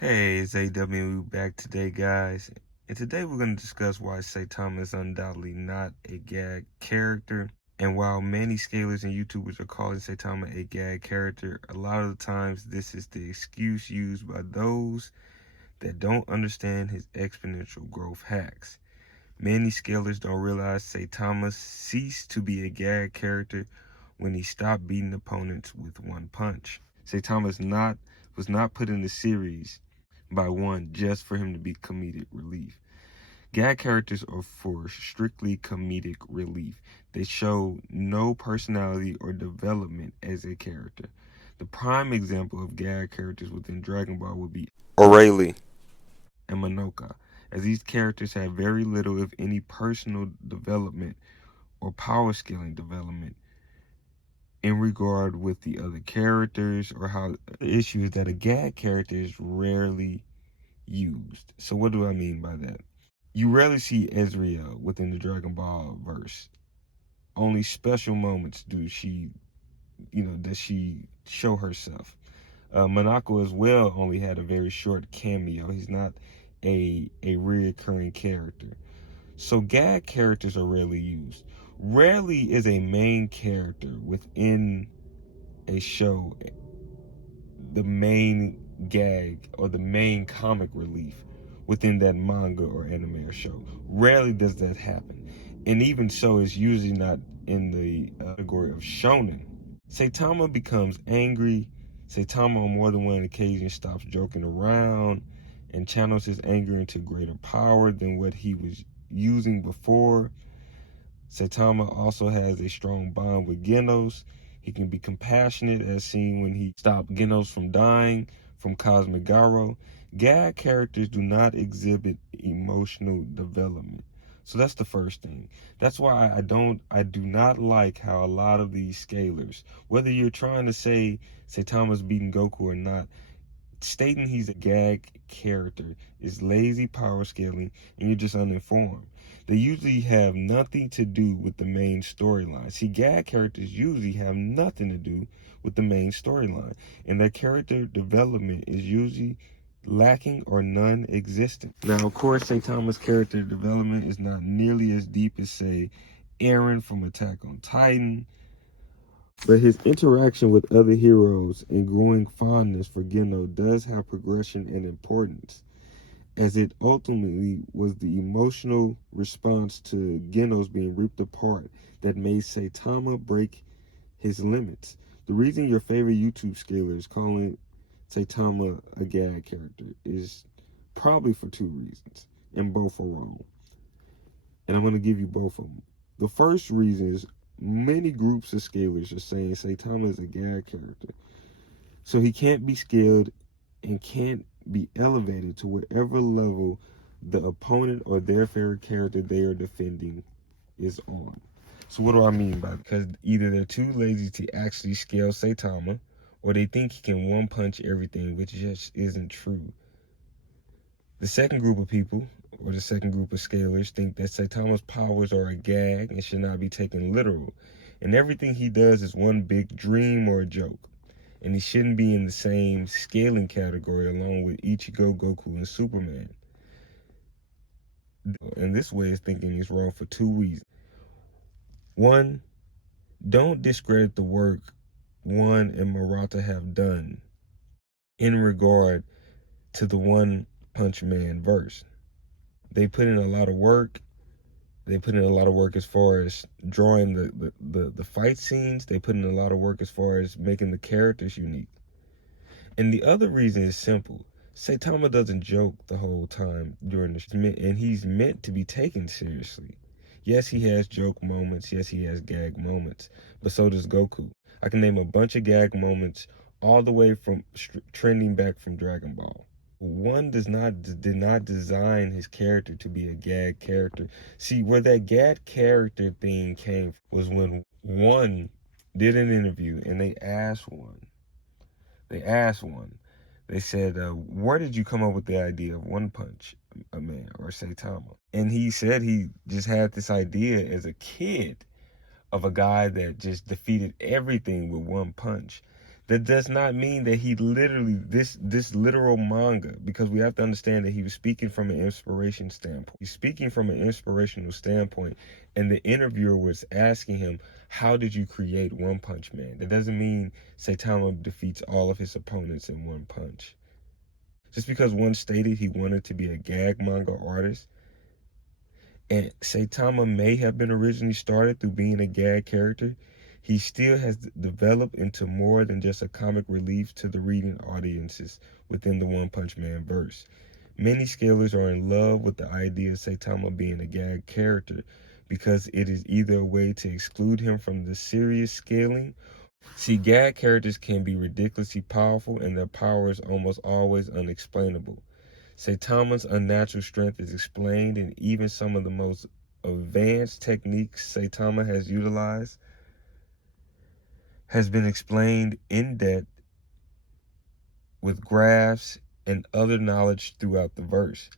Hey, it's AW back today, guys. And today we're going to discuss why Saitama is undoubtedly not a gag character. And while many scalers and YouTubers are calling Saitama a gag character, a lot of the times this is the excuse used by those that don't understand his exponential growth hacks. Many scalers don't realize Saitama ceased to be a gag character when he stopped beating opponents with one punch. Saitama was not put in the series by one just for him to be comedic relief. Gag characters are for strictly comedic relief. They show no personality or development as a character. The prime example of gag characters within Dragon Ball would be Aurelie and Manoka, as these characters have very little, if any, personal development or power scaling development in regard with the other characters, or how the issue is that a gag character is rarely used. So what do I mean by that? You rarely see Ezreal within the Dragon Ball verse. Only special moments does she show herself. Monaco as well only had a very short cameo. He's not a reoccurring character. So gag characters are rarely used. Rarely is a main character within a show the main gag or the main comic relief within that manga or anime or show. Rarely does that happen. And even so, it's usually not in the category of shonen. Saitama becomes angry. Saitama on more than one occasion stops joking around and channels his anger into greater power than what he was using before. Saitama also has a strong bond with Genos. He can be compassionate, as seen when he stopped Genos from dying from Cosmic Gyro. Gag characters do not exhibit emotional development. So that's the first thing. That's why I do not like how a lot of these scalers, whether you're trying to say Saitama's beating Goku or not, stating he's a gag character is lazy power scaling, and you're just uninformed. They usually have nothing to do with the main storyline. See, gag characters usually have nothing to do with the main storyline, and their character development is usually lacking or non-existent. Now, of course, Saitama's character development is not nearly as deep as, say, Eren from Attack on Titan, but his interaction with other heroes and growing fondness for Geno does have progression and importance, as it ultimately was the emotional response to Genos being ripped apart that made Saitama break his limits. The reason your favorite YouTube scaler is calling Saitama a gag character is probably for two reasons, and both are wrong. And I'm going to give you both of them. The first reason is many groups of scalers are saying Saitama is a gag character, so he can't be scaled and can't be elevated to whatever level the opponent or their favorite character they are defending is on. So what do I mean by that? Because either they're too lazy to actually scale Saitama, or they think he can one punch everything, which just isn't true. The second group of people, or the second group of scalers, think that Saitama's powers are a gag and should not be taken literal, and everything he does is one big dream or a joke, and he shouldn't be in the same scaling category along with Ichigo, Goku, and Superman. And this way of thinking is wrong for two reasons. One, don't discredit the work One and Murata have done in regard to the One Punch Man verse. They put in a lot of work. They put in a lot of work as far as drawing the fight scenes. They put in a lot of work as far as making the characters unique. And the other reason is simple. Saitama doesn't joke the whole time during the and he's meant to be taken seriously. Yes, he has joke moments. Yes, he has gag moments. But so does Goku. I can name a bunch of gag moments all the way from trending back from Dragon Ball. One did not design his character to be a gag character. See, where that gag character thing came from was when One did an interview and they asked One. They said, where did you come up with the idea of One Punch a Man or Saitama? And he said he just had this idea as a kid of a guy that just defeated everything with one punch. That does not mean that he literally, this literal manga, because we have to understand that he was speaking from an inspiration standpoint. He's speaking from an inspirational standpoint, and the interviewer was asking him, how did you create One Punch Man? That doesn't mean Saitama defeats all of his opponents in one punch. Just because one stated he wanted to be a gag manga artist, and Saitama may have been originally started through being a gag character, he still has developed into more than just a comic relief to the reading audiences within the One Punch Man verse. Many scalers are in love with the idea of Saitama being a gag character because it is either a way to exclude him from the serious scaling. See, gag characters can be ridiculously powerful, and their power is almost always unexplainable. Saitama's unnatural strength is explained, and even some of the most advanced techniques Saitama has utilized has been explained in depth with graphs and other knowledge throughout the verse.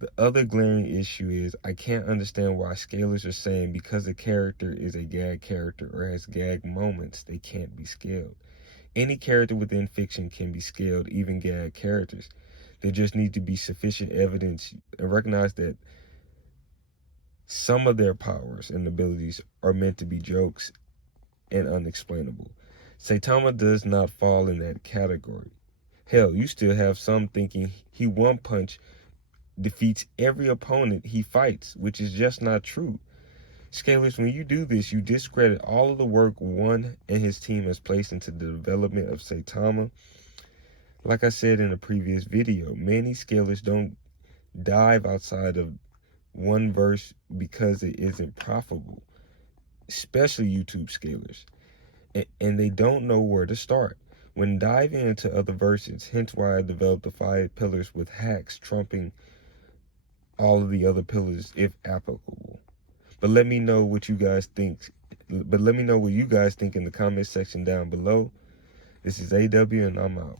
The other glaring issue is I can't understand why scalers are saying because a character is a gag character or has gag moments, they can't be scaled. Any character within fiction can be scaled, even gag characters. There just need to be sufficient evidence and recognize that some of their powers and abilities are meant to be jokes and unexplainable. Saitama does not fall in that category. Hell, you still have some thinking he one punch defeats every opponent he fights, which is just not true. Scalers, when you do this, you discredit all of the work one and his team has placed into the development of Saitama. Like I said in a previous video, many scalers don't dive outside of one verse because it isn't profitable, especially YouTube scalers, and they don't know where to start when diving into other verses, hence why I developed the 5 pillars with hacks trumping all of the other pillars if applicable. But let me know what you guys think. But let me know what you guys think in the comment section down below. This is AW and I'm out.